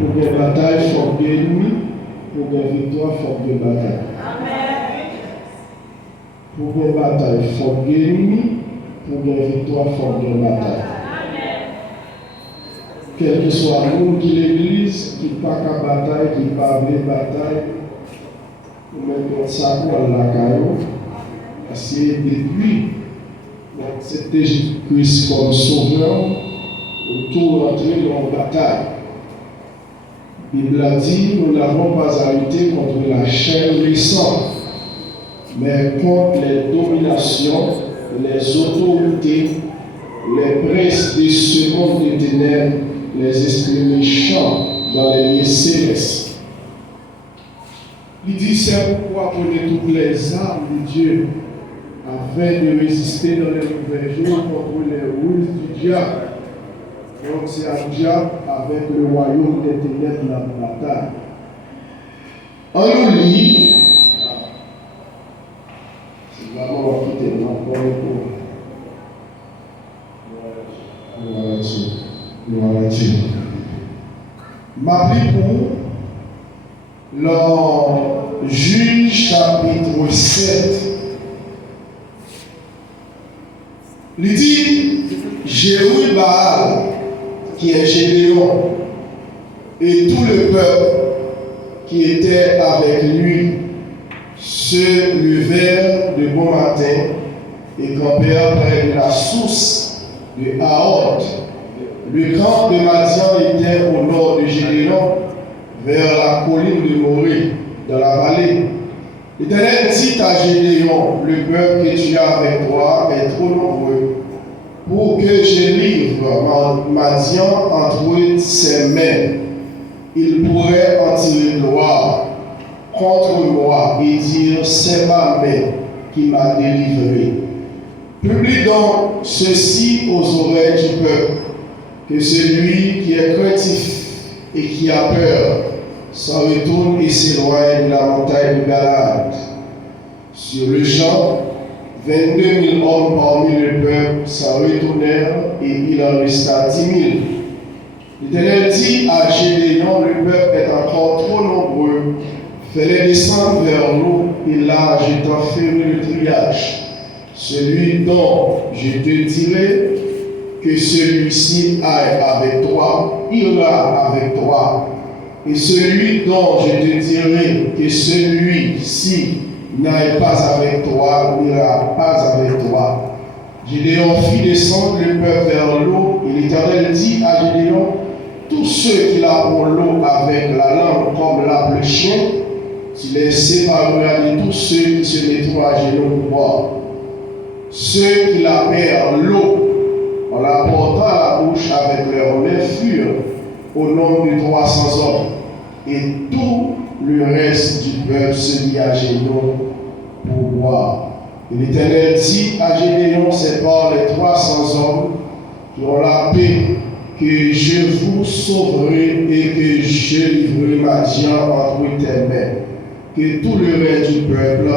Pour des batailles, il faut des ennemis. Pour des victoires, il faut des batailles. Pour des batailles, il faut des ennemis. Pour des victoires, il faut des batailles. Quel que soit le monde qui l'église, qui n'a pas qu'à bataille, qui n'a pas de bataille, ou même quand ça pour la caillou, essayer depuis accepter Jésus-Christ comme sauveur, autour d'entrer dans la bataille. La Bible a dit, nous n'avons pas à lutter contre la chair et le sang, mais contre les dominations, les autorités, les princes des secondes des ténèbres, les esprits méchants dans les lieux célestes. Il dit c'est pourquoi prenez toutes les armes de Dieu afin de résister dans les mauvais jours contre les ruses du diable. Donc c'est un diable avec le royaume des ténèbres de la bataille. On nous lit, c'est vraiment quitter encore le cours. Gloire à Dieu. M'appelle pour le Juge chapitre 7. Il dit Jérubaal, qui est Gédéon, et tout le peuple qui était avec lui se levèrent de bon matin et campèrent près de la source de Haot. Le camp de Madian était au nord de Gédéon, vers la colline de Morée, dans la vallée. L'Éternel dit à Gédéon, le peuple que tu as avec toi est trop nombreux pour que je livre Madian entre ses mains. Il pourrait en tirer gloire contre moi et dire, c'est ma main qui m'a délivré. Publie donc ceci aux oreilles du peuple, que celui qui est craintif et qui a peur s'en retourne et s'éloigne de la montagne de Galade. Sur le champ, 22 000 hommes parmi le peuple s'en retournèrent et il en resta 10 000. L'Éternel dit à Gédéon, le peuple est encore trop nombreux, fais-les descendre vers l'eau et là je t'en ferai le triage. Celui dont je te dirai que celui-ci aille avec toi, ira avec toi. Et celui dont je te dirai que celui-ci n'aille pas avec toi, n'ira pas avec toi. Gédéon fit descendre le peuple vers l'eau, et l'Éternel dit à Gédéon, tous ceux qui laveront l'eau avec la langue comme lave le chien, tu les sépareras de tous ceux qui se mettront à genoux pour boire. Ceux qui lavèrent l'eau en la portant à la bouche avec leurs mains furent au nombre de 300 hommes. Et tout le reste du peuple se mit à genoux pour boire. Et l'Éternel dit à Gédéon, c'est par les 300 hommes qui ont la paix que je vous sauverai et que je livrerai Madian entre tes mains. Que tout le reste du peuple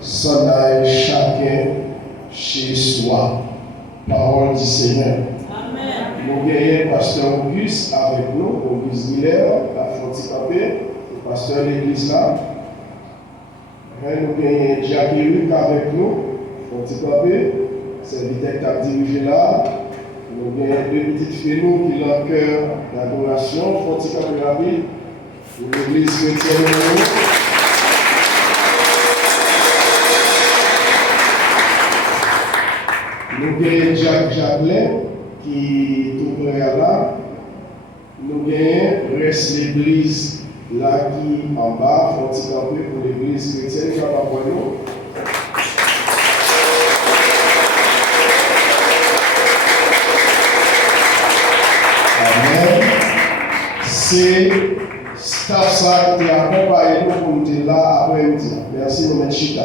s'en aille chacun chez soi. Parole du Seigneur. Amen. Nous gagnons pasteur Auguste avec nous, Auguste Miller, la Fonticapé, le pasteur de l'église là. Nous gagnons Jacques Luc avec nous, Fonticapé, c'est le qui a dirigé là. Nous gagnons deux petites filles qui ont le cœur d'adoration, Fonticapé la ville, pour l'église chrétienne. Nous gagnons Jacques Jacquelin qui est tout près là. Nous gagnons reste l'église là qui en bas, Fonticapé pour l'église chrétienne qui a pas pour nous. Amen. C'est staff ça qui a accompagné nous pour nous là après-midi. Merci, mon Chita.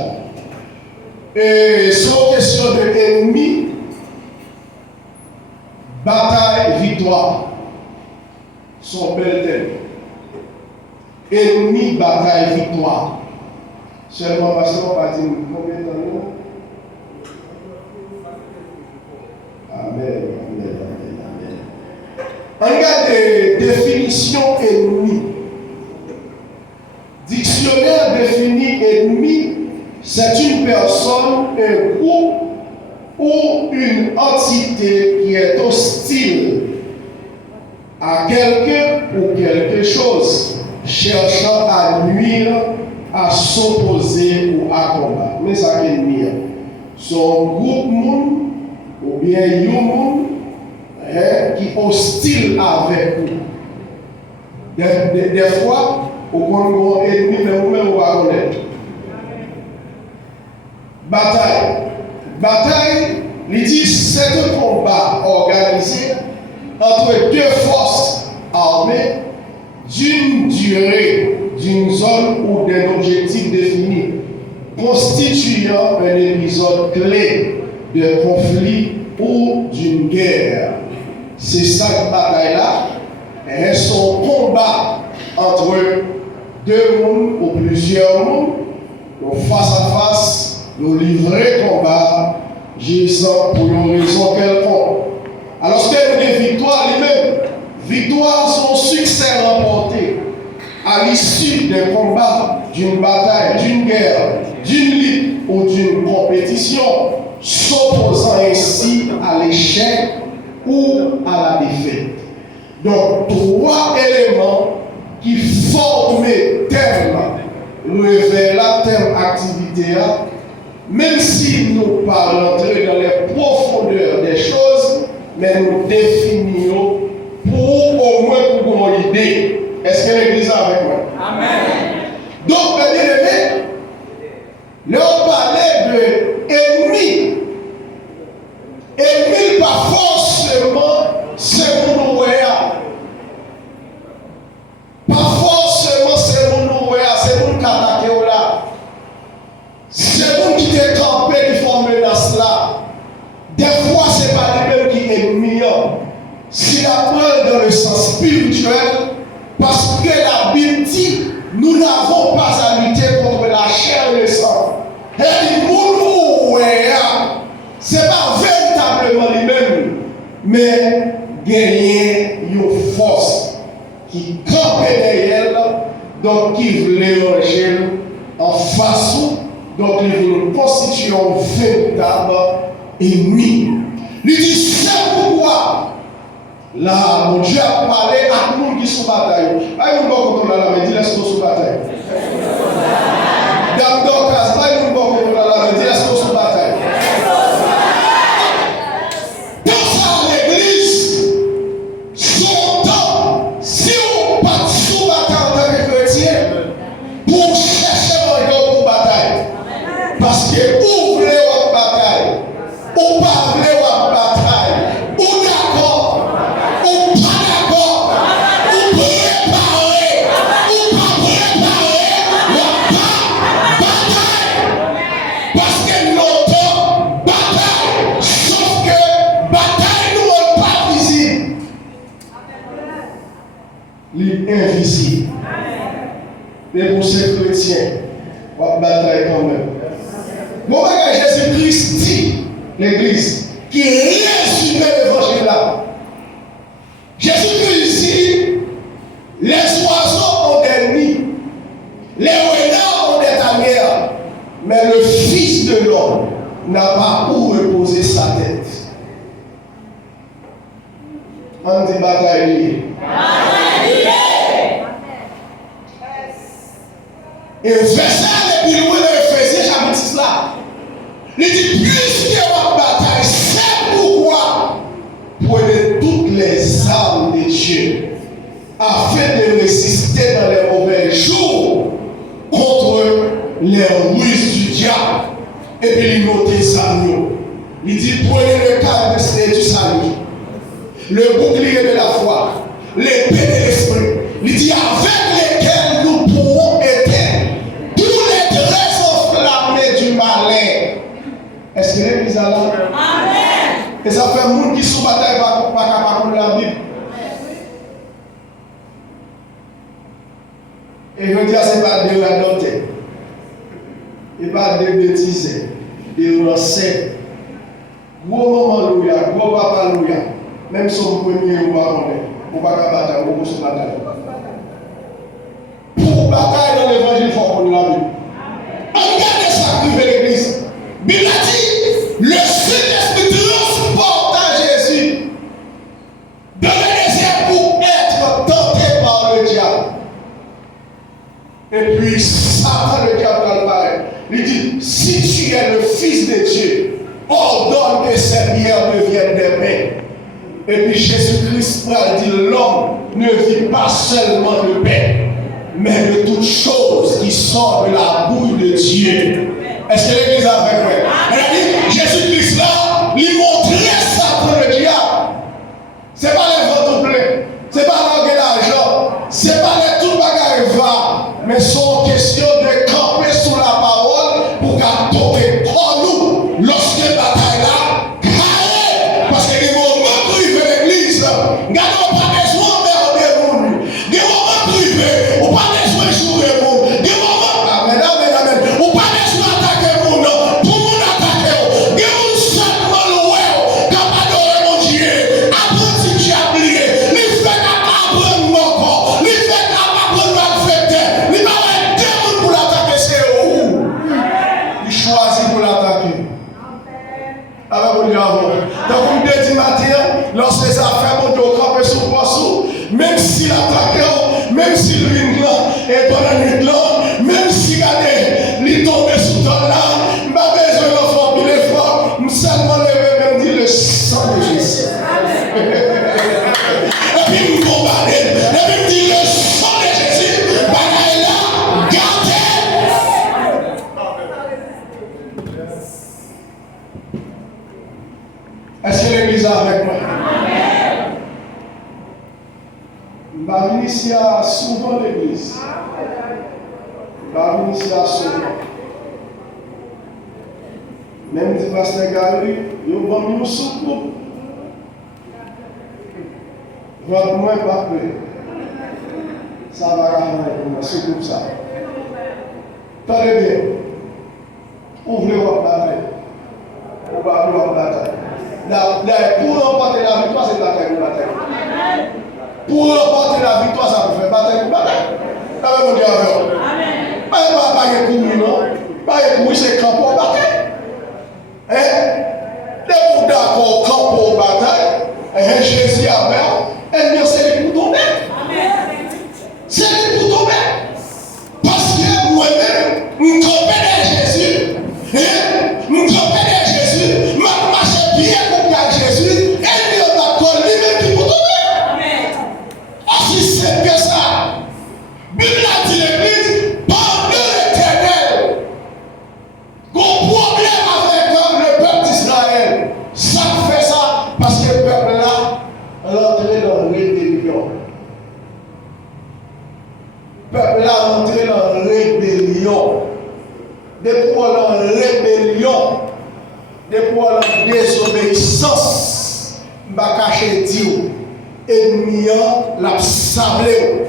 Et sur question de ennemi, bataille, victoire. Son bel thème. Ennemi, bataille, victoire. Seulement, pasteur, on va dire combien de temps? Amen, amen, amen, amen. On regarde Définition ennemi. Dictionnaire définit ennemi, c'est une personne, un groupe ou une entité qui est hostile à quelqu'un ou quelque chose, cherchant à nuire, à s'opposer ou à combattre. Mais ça qui est ennemi. Son groupe monde ou bien un monde qui est hostile avec vous. Des fois, au contre ennemi, mais vous-même, vous va connaître. Bataille, il dit c'est un combat organisé entre deux forces armées d'une durée, d'une zone ou d'un objectif défini, constituant un épisode clé de conflit ou d'une guerre. C'est ça que bataille-là est son combat entre deux mondes ou plusieurs mondes, face à face, nous livrer combat, gisant pour une raison quelconque. Alors, ce qu'elle dit victoire lui-même, victoire, son succès remporté à l'issue d'un combat, d'une bataille, d'une guerre, d'une lutte ou d'une compétition, s'opposant ainsi à l'échec ou à la défaite. Donc, trois éléments qui forment thème, révèlent thème activité, même si nous parlons dans les profondeurs des choses, mais nous définissons pour au moins pour une idée. Est-ce que l'Église est avec moi? Amen. Donc, mes bien-aimés, là on parlait de ennemi. Ennemi, pas forcément, c'est mon ouéa. Pas forcément, c'est mon ouéa, c'est mon kataké là. C'est mon qui t'est campé qui font menace là. Des fois, ce n'est pas lui-même qui est ennemi. Si la prend dans le sens spirituel, parce que la Bible dit, nous n'avons pas à lutter contre la chair et le sang. Et dit, ce n'est pas véritablement lui-même, mais gagner une force qui campe derrière, donc qui voulait manger en face, donc il voulait constituer un véritable ennemi. Il dit, c'est pourquoi là, mon Dieu a parlé à tout le monde qui sont bataille. Aïe, nous bon quand on a la médine, laisse-nous sous bataille. Dans le cas, aïe, nous bon quand on a la médine, laisse-nous sous bataille. Dans ça, l'église, son temps, si on part sous bataille en tant que chrétien, pour chercher un gars pour bataille. Parce que vous voulez une bataille, ou pas voulez une bataille, ou d'accord. Invisible. Mais pour ces chrétiens, on va bataille quand même. Bon, Jésus-Christ dit, l'Église, qui résume l'évangile là. Jésus-Christ dit, les oiseaux ont des nids, les renards ont des tanières, mais le Fils de l'homme n'a pas où reposer sa tête. On dit bataille. Et verset le plus loin de Éphésiens chapitre 6 là, il dit puisqu'il y a une bataille, c'est pourquoi prenez toutes les armes de Dieu afin de résister dans les mauvais jours contre les ruses du diable. Et puis il note les agneaux. Il dit prenez le calme du salut, le bouclier de la foi, l'épée de l'esprit. Il dit avec lesquels nous pourrons éteindre tous les traits enflammés du malin. Est-ce que l'Église est là? Amen. Et ça fait monde qui sous bataille pas capable de la Bible. Et je dis c'est pas de adopter. Et pas de bêtises. De recettes. Gros maman louia, gros papa louia. Même son premier roi on est. Pour pas qu'à bataille, pour se bataille. Pour bataille dans l'évangile, il faut qu'on la Bible. Regardez ça, privé l'église. Bible a dit, le Saint-Esprit transporta Jésus dans le désert pour être tenté par le diable. Et puis, Satan, le diable, dans le pareil, il dit, si tu es le Fils de Dieu, ordonne que ces pierres deviennent des pains. Et puis Jésus-Christ dit, l'homme ne vit pas seulement de pain, mais de toutes choses qui sortent de la bouche de Dieu. Est-ce que l'église a avec moi? Elle a dit, Jésus-Christ là, lui montrait ça pour le diable. Ce n'est pas les ventes pleins, ce n'est pas l'argent, ce n'est pas les tout bagages va, mais c'est une question de camper sous la parole pour tomber en nous lorsque la bataille là, carré, parce que les moments privés de l'église, gardons pas besoin de des mondes, des moments privés, ou pas besoin de jouer les mondes, des moments, amen, ou pas besoin d'attaquer le monde, pour nous attaquer, des mondes seulement loués, capable de mon Dieu, apprendre si tu as oublié, les fait apprendre mon corps, les fait apprendre ma fête, les malades, des mondes pour l'attaquer, c'est où? Il choisit pour l'attaquer. Avec mon Dieu avant. Donc, on me dit matin, lorsque les affaires vont au camp et sous le poisson, même si l'attaqueur, même si l'huile est dans la nuit là, même si il tombe sous ton là, je n'ai pas besoin de faire plus d'efforts, je seulement lever, même dire le sang de Jésus. Et puis, je me combattre, et puis, je dis le sang de Jésus, bagaille là, gardez. Est-ce que l'église est avec moi? Je vais venir ici souvent l'église. Je vais venir ici souvent. Même si pasteur Gary, il y a un soupe. Votre moins pas prêt. Ça va ramener pour moi, c'est comme ça. Tenez bien. Ouvrez votre bataille. On va ouvrir votre bataille. Pour remporter la victoire, c'est bataille pour bataille. Pour remporter la victoire, ça peut faire bataille pour bataille. Ça veut dire avec. Pas de courir, non? Pas de courir, c'est camp pour bataille. Dès vous d'accord, camp pour bataille, Jésus a peur, et bien c'est lui pour tomber. C'est lui pour tomber. Parce que moi-même, je campais de Jésus. Je campais de Jésus. Je marchais bien pour garder Jésus. Et lui, on a collé lui-même qui pour tomber. Aussi simple que ça. Bible a dit l'église, pendant l'Éternel, qu'on problème avec le peuple d'Israël. Ça fait ça parce que le peuple là rentré dans la rébellion. Le peuple là rentré dans la rébellion. Depuis qu'on est en rébellion, depuis qu'on est en désobéissance, je ne vais pas cacher Dieu. Ennemi l'a sablé.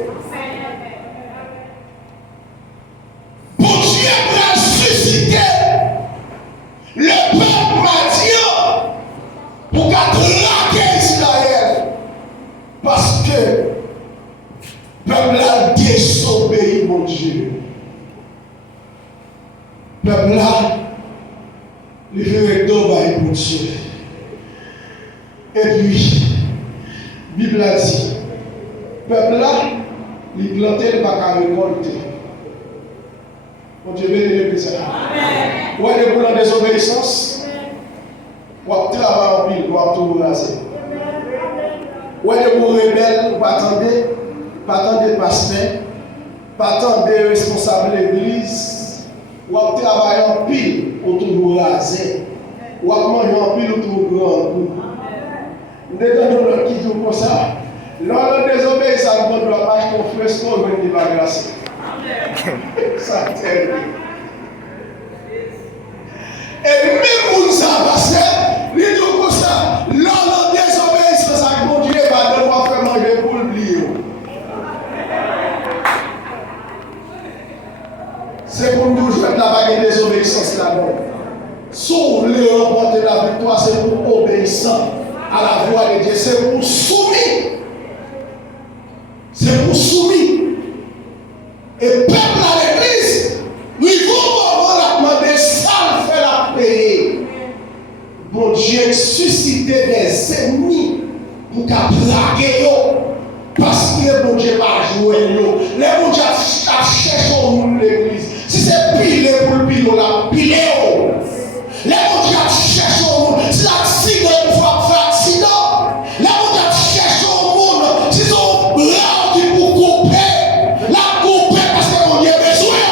Pour Dieu a suscité le peuple matin pour traquer Israël. Parce que le peuple a désobéi, mon Dieu. Le peuple là, il fait un pour Dieu. Et puis, la Bible a dit, le peuple là, il plantait, il ne va pas récolter. Mon Dieu béni le ça. Vous êtes pour la désobéissance, vous travaillez en pile, vous tout raser. Vous êtes pour rebelle, vous attendez pasteur, vous attendez responsable de l'église, vous travaillez en pile, vous tout raser. Vous mangez en pile, vous tout grand coup. Nous devons qui joue comme ça. Lors de désobéissance, nous devons acheter un fresco et venir va grâce. Ça terrible. Et même pour ça, parce que, les deux comme ça, lors de désobéissance, mon Dieu va devoir faire manger pour l'oublier. C'est pour nous jouer la bague de désobéissance là-bas. Si vous voulez remporter la victoire, c'est pour obéissant à la voix de Dieu, c'est pour soumettre. soumis. Et peuple à l'église, nous vont la demander ça, le fait la payer. Bon Dieu suscité des ennemis pour qu'à plaguer eux. Parce que le bon Dieu va jouer eux. Le bon Dieu a cherché au monde l'église. Si c'est pilé pour le pilé, la pilé eux. Le bon Dieu a cherché au monde. Si l'accident pour faire accident. Le bon Dieu a cherché au monde. Si son bras qui pour couper, la couper parce que mon Dieu a besoin.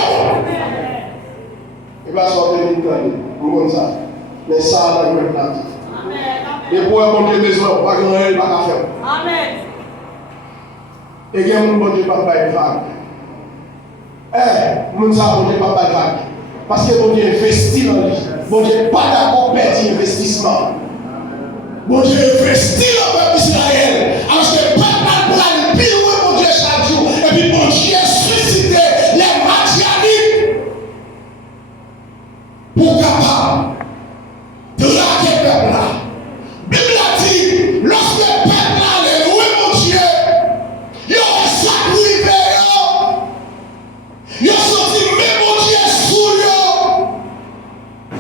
Et bien, ça va venir comme ça. Mais ça, là, il va être et pour un bon Dieu besoin, pas grand chose, pas qu'à faire. Amen. Et il y a un bon Dieu pas de vague. Mon ça, bon Dieu pas de vague. Parce que bon Dieu investit dans lui. Bon Dieu pas d'accord perdre l'investissement. Bon Dieu investit dans le peuple d'Israël. Alors que le peuple a pris le pire, bon Dieu chaque jour. Et puis bon Dieu suscité les Madianites pour capable de raquer le peuple là. Bible a dit, lorsque le peuple allait louer mon Dieu, il aurait sacrifié, il aurait sorti même mon Dieu sous lui,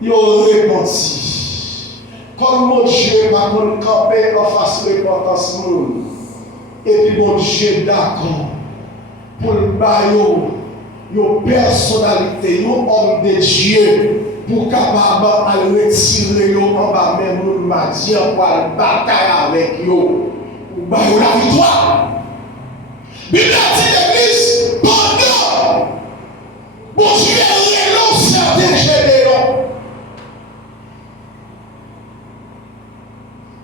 il aurait répondu. Comme mon Dieu va nous camper en face de l'importance monde, et puis mon Dieu d'accord pour le baillot, une personnalité, un homme de Dieu. Pour capable à retirer en bas même nous m'a dit pour la bataille avec eux pour la victoire. Bible dit l'église pendant bon Dieu relance certains générations.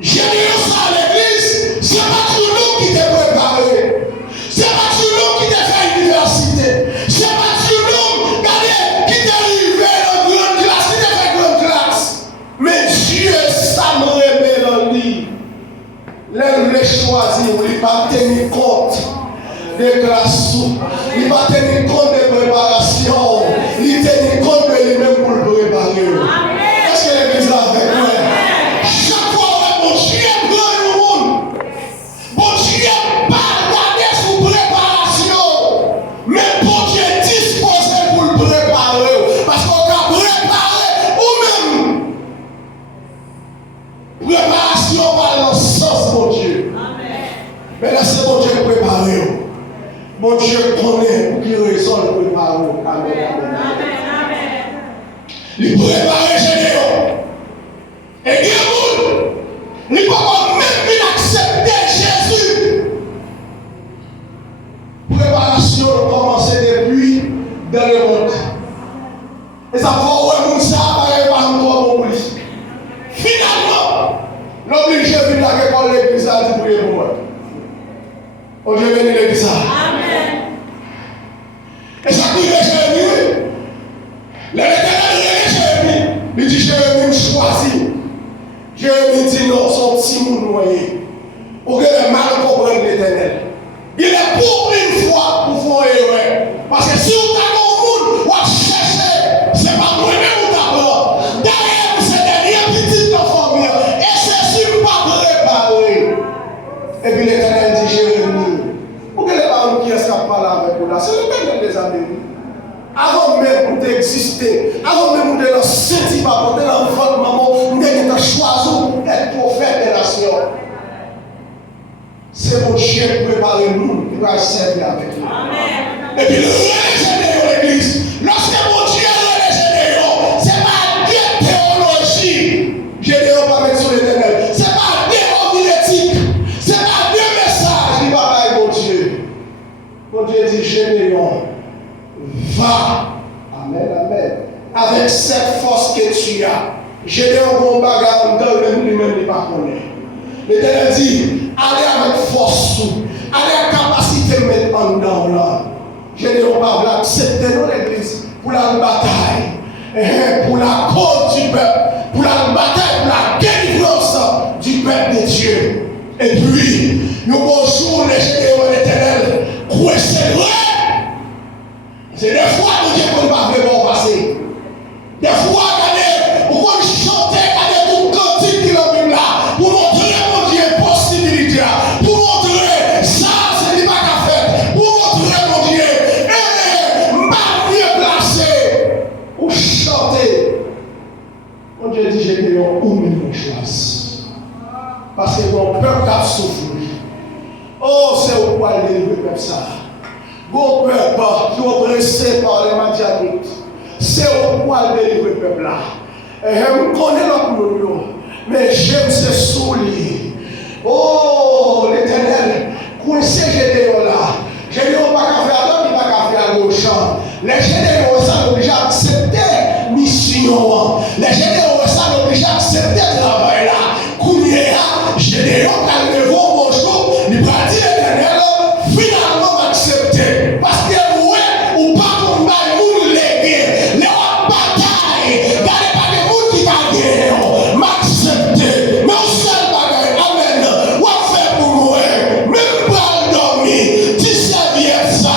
Génération à l'église, c'est pas tout le monde qui t'est préparé. C'est pas tout le monde qui t'a fait l'université. C'est pas tout le monde qui t'est arrivé dans grande classe, qui t'a fait grande classe. Mais Dieu, ça me remet dans lui. L'homme les choisir, il ne va pas tenir compte des classes, il ne va pas tenir compte des préparations, il va tenir compte de lui-même pour le préparer. Est-ce que l'église là avec moi? Chaque fois que mon Dieu prend le monde, mon Dieu pas regarder sous préparation, mais mon Dieu disposé pour le préparer. Parce qu'on a préparé ou même préparation par le sens, mon Dieu. Mais là, c'est mon Dieu préparé. Mon Dieu connaît pour qu'il raison de préparer. Amen. Il prépare général. Et il y a il ne peut pas même accepter Jésus. Préparation commence depuis dans le monde. Et ça va où ça va pas encore pour lui. Finalement, l'obligé de venir à l'école l'église a dit prier pour moi. On Dieu bénit l'église. Amen. Et ça dit Jérémie. L'Éternel Jérémie. Il dit Jérémie me choisit. Jérémie dit non, son petit monde noyé. Pour que le mal comprenne l'Éternel. Il est pour une fois pour faire erreur. Parce que si vous avez un monde, vous cherchez, ce n'est pas vous-même ou d'abord. Derrière, c'est derrière petite enfant. Et c'est si vous pas préparé. Et puis l'Éternel dit Jérémie, pour que les parents qui escapent pas là avec vous là, c'est l'Éternel des amis. Avant même d'exister, avant même de la sentir, pour de l'enfant de maman, vous avez choisi pour être prophète des nations. C'est mon Dieu qui prépare nous, qui va servir avec nous. Amen. Et puis le relais de l'église, lorsque mon Dieu relais généraux, ce n'est pas des théologies, généraux pas mettre sur l'Éternel, ce n'est pas des homilétiques, ce n'est pas des messages qui va avec mon Dieu. Mon Dieu dit généraux, va, amen, amen, avec cette force que tu as. Généraux, mon bagarre, dans le lui-même n'est pas connu. L'Éternel dit, allez avec force, allez avec capacité de mettre en dedans là. Je ne vais pas accepter dans l'église pour la bataille, pour la cause du peuple, pour la bataille, pour la délivrance du peuple de Dieu. Et puis, nous bonjour les généraux de l'Éternel, croyez c'est vrai. C'est des fois que Dieu ne peut pas vraiment passer. Des fois, regardez, vous pouvez chanter, regardez tout cantique qui est là, pour montrer mon Dieu possibilité, pour montrer ça, pour délivrer le peuple ça. Bon peuple qui est oppressé par les matières, c'est au point de délivrer le peuple là. Et je connais l'autre monde, mais j'aime ces souliers. Oh, l'Éternel, coincé Gédéon là. Gédéon pas qu'à faire à droite, il pas qu'à faire à gauche. Les Gédéons sont obligés d'accepter mission. Les Gédéons sont obligés d'accepter le travail là. Gédéon, calmez-vous, bonjour, il va dire l'Éternel, finalement accepter. Parce que ouais, ou pas qu'on va nous léguer, les batailles, gardez pas des gens qui gagnent, m'accepter. Mais au seul bagaille, amen, ou à faire pour moi, même pas dormir, tu sais bien ça.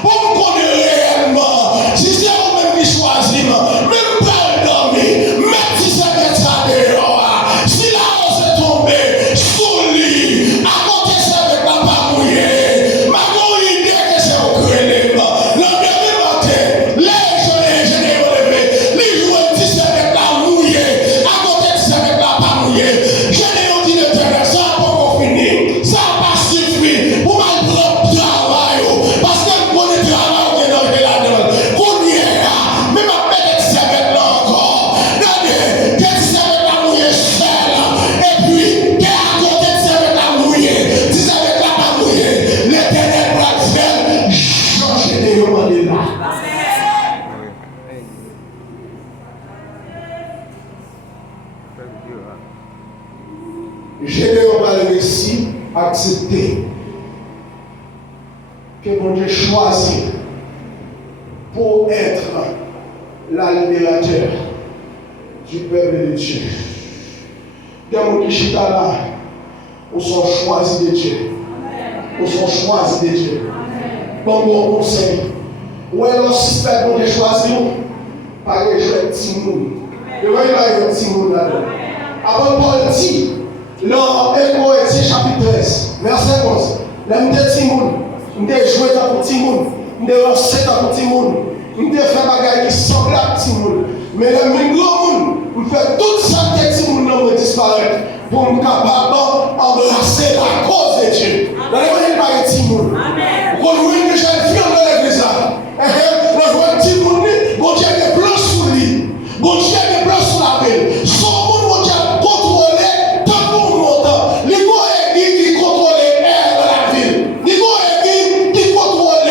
Pour me connaître réellement, si c'est vous-même qui choisis, même pas dormir, même si c'est bien ça dehors. Si la rose est tombée, sous lit, à côté ça avec la pas mouillée, ma bonne idée que c'est au crénement. Le demi matin, les jeunes relevés, les joueurs disent avec la mouillée, à côté ça avec la pas mouillée. Je n'ai dit le terrain, ça n'a pas fini, ça n'a pas suffi pour ma propre travail, parce que je connais le travail qui est dans le là-dedans. Qu'on y est là, mais ma bête c'est avec là encore. Regardez, qu'est-ce que c'est avec la mouillée seule, et puis, qu'est-ce à côté de ça avec la mouillée, si c'est avec la pas mouillée, l'Éternel va faire changer des hommes là. Gédéon va le récit accepter que mon Dieu choisit pour être la libérateur du peuple de Dieu. Des gens qui chita là, ou sont choisis de Dieu. Ou sont choisis de Dieu. Bon, bon conseil. Ou alors, si c'est bon Dieu choisi, pas que je vais être Timoun. Et oui, il va y avoir Timoun là-dedans. Avant Paul dit, dans Hébreux chapitre 13, verset 11, l'homme de Timoun, il a joué pour Timoun, il a lancé pour Timoun, il a fait des choses qui semblent à Timoun. Mais le monde, il fait tout ça que Timoun n'a disparaître pour nous capable d'embrasser la cause de Dieu. Dans l'évangile par Timoun, quand nous voyons déjà une fille dans l'église, nous voyons Timoun, bon Dieu a des plans sur lui, bon Dieu a des plans sur la ville. Son monde, bon Dieu a contrôlé tant pour longtemps. Les gens qui contrôlent l'air dans la ville, les gens qui contrôlent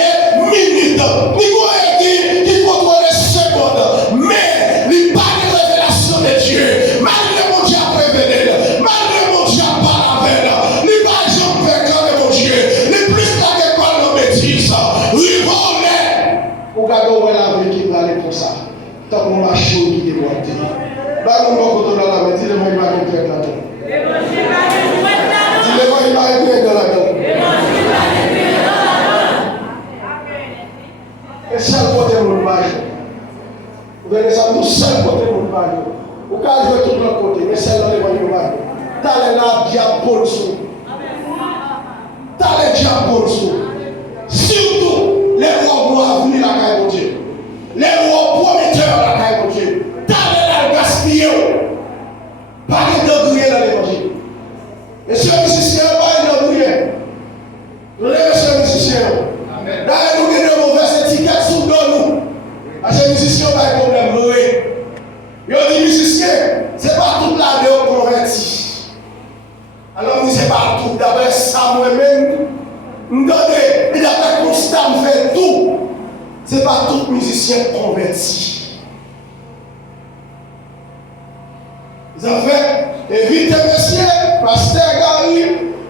minutes, les gens qui contrôlent secondes. Mais il n'y a pas de révélation de Dieu. Malgré mon Dieu a révélé, malgré mon Dieu a parlé, il n'y a pas de gens qui fait mon Dieu. Les plus qu'à parler de bêtises, ils vont vous regardez la vie qui va aller pour ça. Tant qu'on va chaud qui est monté. Bah, on va continuer dans la vie. Dis-le-moi, il va être là. Dis-le-moi, il va être dans la vie. Et seul côté mon mari. Vous voyez ça, tout seul côté mon mari. Vous pouvez jouer tout l'autre côté, mais celle dans les mon mari. T'as les là, diable sous. T'as les diables sous. Surtout, les rois vont venir la caille de Dieu. Les rois prometteurs la caille de Dieu. T'as les là, gaspillés. Pas de griller dans l'évangile. Et ce musicien, pas de griller. Nous lèvons ce musicien. D'ailleurs, nous avons une mauvaise étiquette sous nous. À ce musicien, pas de problème. Il dit musicien, ce n'est pas toute la vie converti. Alors, on dit ce n'est pas tout. D'après ça, moi-même, et d'après constat, on fait tout. Ce n'est pas tout musicien converti. Ils ont fait, évitez, messieurs, pasteur Gary,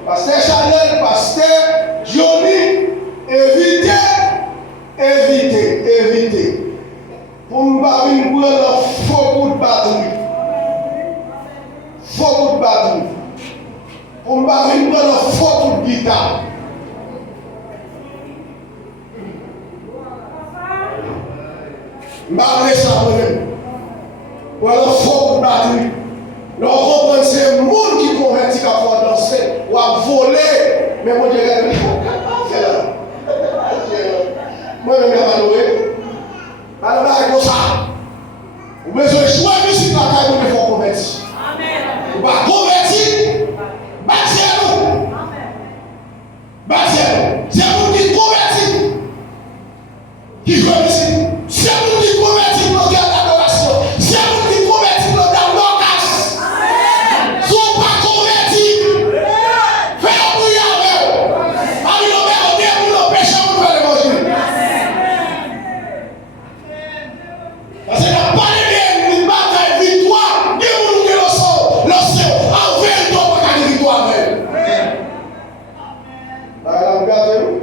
pasteur Chanel, pasteur Johnny, évitez. Pour nous parler, nous prenons faux coup de batterie. Faux coup de batterie. Pour nous parler, nous prenons faux coup de guitare. Nous parlons ça moi-même. Pour le faux coup de batterie. Nous comprenons c'est le monde qui convertit à pouvoir danser ou à voler. Mais moi, je regarde, moi-même, je vais louer. Alors, là, comme ça. Vous avez besoin de jouer musique à la caille pour faire convertir. Vous ne pouvez pas convertir. Bâtez-vous. Bâtez-vous. regardez-vous.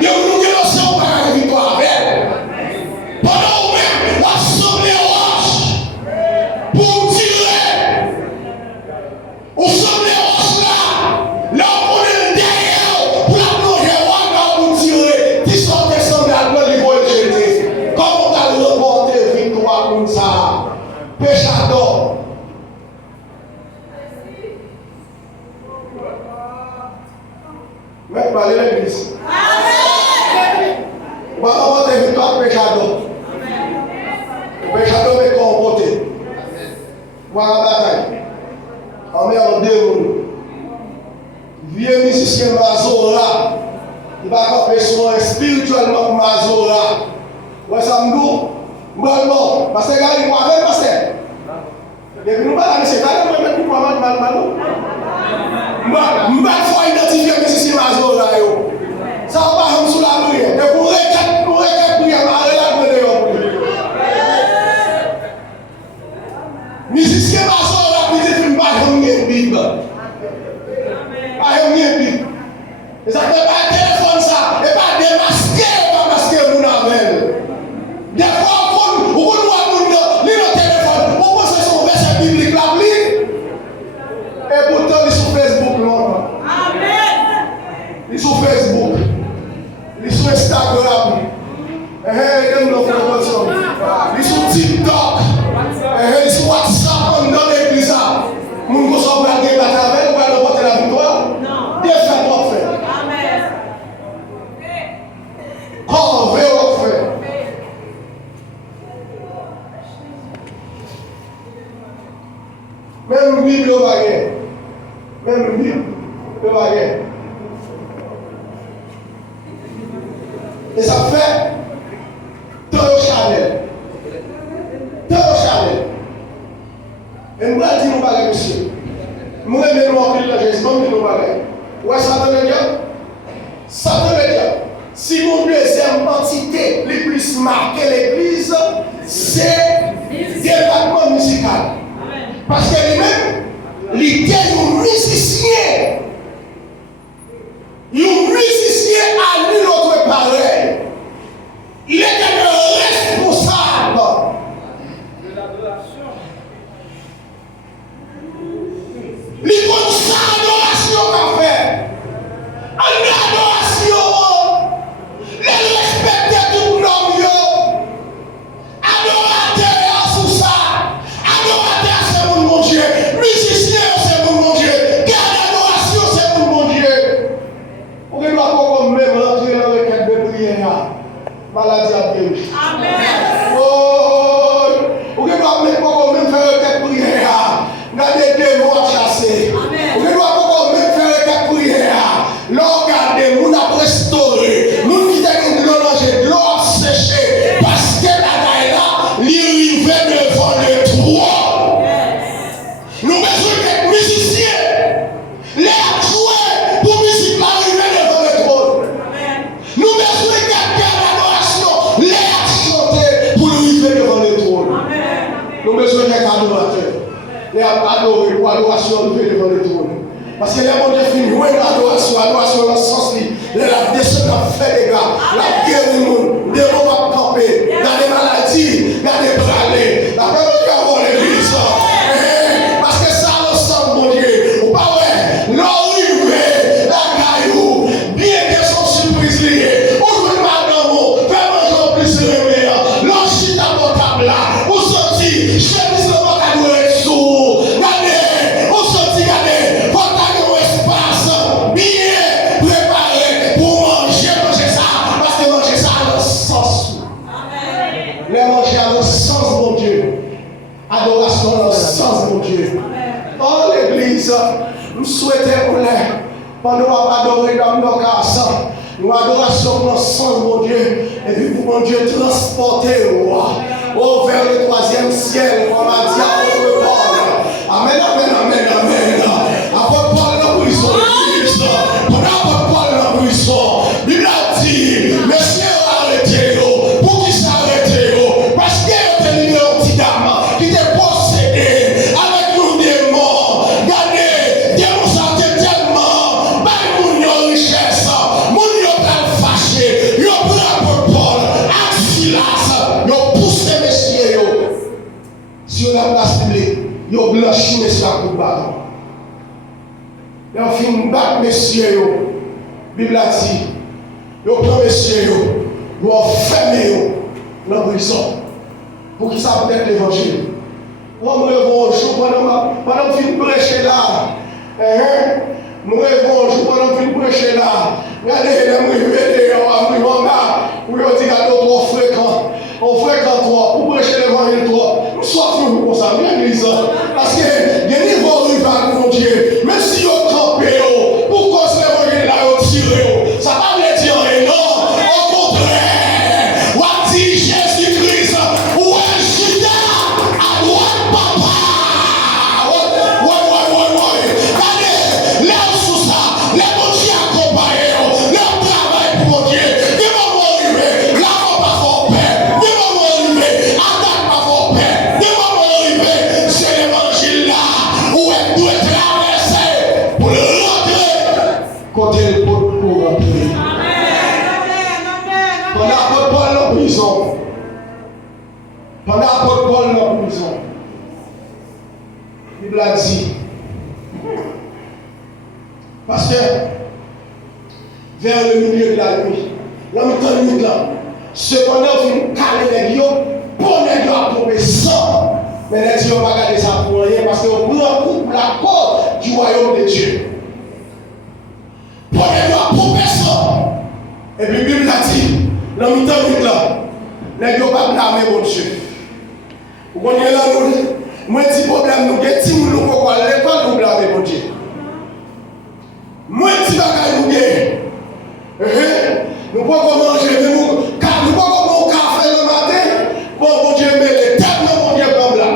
Nous sommes pas victoire avec. Pendant où même, l'assemblée roche pour tirer. Au sommet roche là, là on est derrière pour la plonger, pour tirer. 10 sortes de sommet à quoi il faut jeter. Comment on va remporter victoire comme ça? Péchador. Mais parlez l'église. On va remporter victoire péchador. Péchador est comporté. Voilà la bataille. En mer de vieux musicien Mazora. Il va camper soin spirituellement Mazora. Ouais, ça me dit. Bon, parce que gars, il va avec parce que. Et puis nous parlons de ces gars, nous mettons pour mal. Moi, faut identifier que c'est Mazora. Ça va pas sous la prière. Mais pour requêter prière, arrêtez la prière. Musicien Mazora, il dit qu'il ne va pas gagner Bible. Pas gagner Bible. Et ça fait pas téléphone ça, et pas démasquer mon avel. Des fois, on doit lire le téléphone, on pense que son verset biblique la lit. Et pourtant, il est sur Facebook longtemps. Amen. Il est sur Facebook. Il est sur Instagram. Il est sur TikTok. Il est sur WhatsApp dans l'église. Nous sommes pas gagner la table, on va remporter la victoire. Non. Des faits qu'on fait. Amen. Oh, vélo fait. Même Bible le baguette. Même Bible le baguette. Et ça fait tant de Chanel. Tant de Chanel. Et nous allons dire nous baguette, monsieur. Nous aimons nous en la gestion, nous baguette. Ouais, ça veut dire? Ça veut dire, si mon deuxième entité les plus marquée l'église, c'est développement musical. Parce que lui-même, il était un musicien. Un musicien à nul autre pareil. Il était le responsable de l'adoration. Il compte sa adoration qu'a fait. En adoration, les respecter tout le monde. Adorateur sous ça. Adorateur c'est mon Dieu. Musicien c'est mon Dieu. Garde adoration c'est mon Dieu. Vous ne pouvez pas comme même rentrer dans le cadre de prière. Maladie à Dieu. Amen. Oh, vous ne pouvez pas même faire le cadre de prière. Gardez des démons chassés. Vous ne pouvez pas même faire le cadre de prière. L'eau gardée, nous avons restauré. Nous qui avons mélangé de l'eau séchée. Parce que la taille là, l'irrivé devant le trône. Nous besoin d'être musiciens. Les jouer pour musique arriver devant le trône. Nous besoin d'être l'adoration. Les chanter pour arriver devant le trône. Nous besoin d'être adorateurs. Les adorer pour l'adoration arriver devant le trône. Parce que les gens qui finissent loin de l'adoration dans le sens où la descente fait des gars, la guerre du monde, des moments campés, dans les maladies, dans les bralés, la paix de Dieu dans l'église. Parce que ça ressemble, mon Dieu. Ou pas ouais, l'orivé, la caillou, bien que son surprise liée, ou je madame, fais manger plus réveillant, l'enchit à mon table là, ou sorti, chemise le vocabulaire sourd, regardez, ou sorti, regardez, bien préparé pour manger ça, parce que manger ça a le sens. Les manger a le sens, mon Dieu. Adoration a le sens, mon Dieu. Dans l'église, nous souhaitons pendant qu'on adorer dans nos grâces, nous adoration dans le sens, mon Dieu, et puis pour mon Dieu transporter vers le troisième ciel, comme a dit apôtre Paul. Amen, amen, amen, amen. Apôtre Paul dans la prison. Pendant que Paul dans la prison, il a dit, messieurs, arrêtez-vous. Pour qui s'arrêtez-vous? Parce qu'il y a un petit gamin qui était possédé avec nous démons. Regardez, démons sont tellement, pas de richesse. yo blanchi messieurs à coup de bâton. Et on finit de battre messieurs, la Bible a dit, yo prend messieurs, yo enfermé dans la prison. Pour qu'ils savent peut-être l'évangile. On me rêve un jour pendant que je prêcher là. Nous rêvons un jour pendant que je prêcher là. Regardez, les rêves, on dit que trop fréquent. On fréquente toi pour prêcher l'évangile toi. Nous sommes pour ça, bien l'église. Parce que il y a des niveaux de mon Dieu. Même si on campé, pour cause l'évangile là, on tire. Ça va me dire non. Au contraire, on dit Jésus-Christ. Pendant l'apôtre Paul dans la prison, la Bible a dit, parce que vers le milieu de la nuit, l'homme est en nuit là, cependant, il calme les guillemets, pour les gars à tomber sans, mais les gens ne vont pas garder ça pour rien, parce qu'on prend pour la cause du royaume de Dieu. Pour les gars à tomber sans, et puis la Bible a dit, l'homme est en nuit là, les gars ne vont pas blâmer mon Dieu. Vous connaissez là, moi, petit problème, nous avons nous quoi l'école, nous blâmer mon Dieu. Moi, petit bagage, nous pouvons manger, mais nous pouvons manger café le matin, mon Dieu, mais les têtes, mon Dieu, comme là.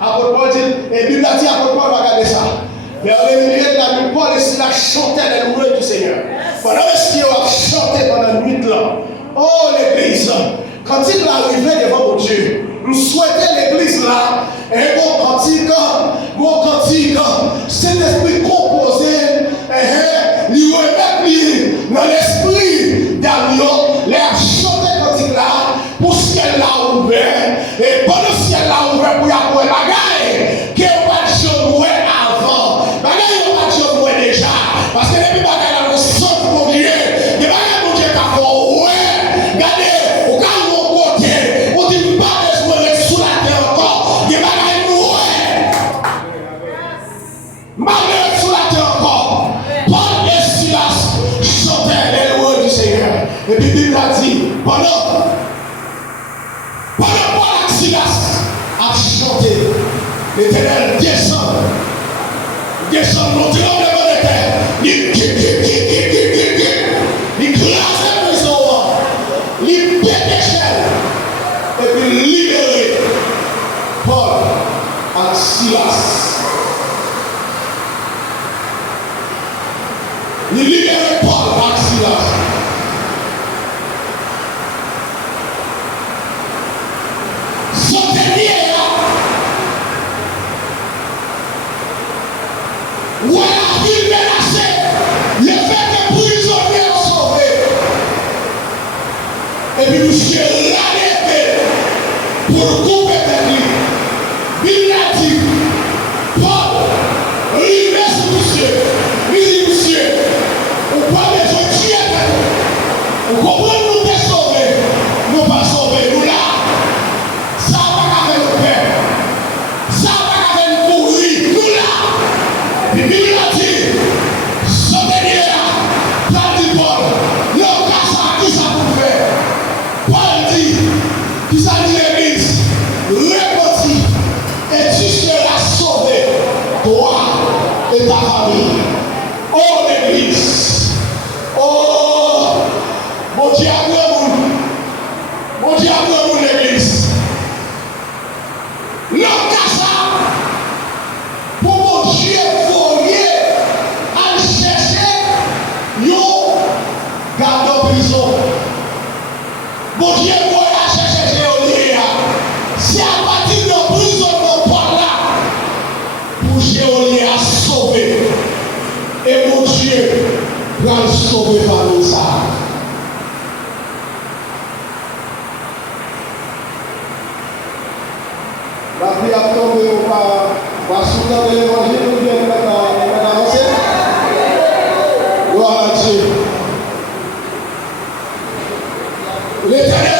Apôtre Paul dit, et Bible a dit, apôtre Paul va regarder ça. Mais au milieu de la nuit, Paul ici, là, chantait les louanges du Seigneur. Pendant que il a chanté pendant la nuit là, oh l'église, quand il arrivait devant mon Dieu, nous souhaitons l'église là, un bon cantique, c'est l'esprit composé, lui remettre dans l'esprit d'Arion, les chanter cantique là, pour ce ciel là ouvert, et pendant le ciel là ouvert, pour y avoir la bagaille, qui n'a pas de jouer avant, bagaille n'a pas de jouer déjà, parce que les bagailles là, nous sommes pour Dieu, les bagailles pour Dieu qui a fait, ouais, regardez, au cas où on côté, on dit pas. Malgré sous la terre encore, Paul et Silas chantaient les louanges du Seigneur. Et puis Bible a dit, pendant Paul et Silas a chanté, l'Éternel descend, monter en devant les terres, il grâce la maison, il pète l'échelle, et puis libérer Paul et Silas. Il libère Paul par Silas. Son dernier là, où la ville menacée, le fait que prisonniers sont sauvés. Et puis nous sommes l'arrêté pour couper de lui. Il a dit, Paul, il laisse monsieur. Il dit, monsieur, on parle de Dieu, on comprend nous t'es sauvés, nous pas sauvés, nous là. Ça va avec le Père, ça va avec nous mourir, nous là. Et Bible a dit, ce dernier là, t'as dit Paul, le cas ça, qui ça vous fait? Paul dit, qui ça dit l'église, repentis, et tu seras sauvé, toi et ta famille. Oh l'église, oh mon Dieu l'église. Le cas pour mon Dieu voyer à chercher yon garde en prison. Mon Dieu voyer à chercher Géolie. C'est à partir de prison qu'on parle là pour Géolie à sauver. Et mon Dieu va le sauver par nous ça. La vie a tombé au pas. va soutenir l'évangile, nous venons maintenant avancer. Gloire à Dieu. L'Éternel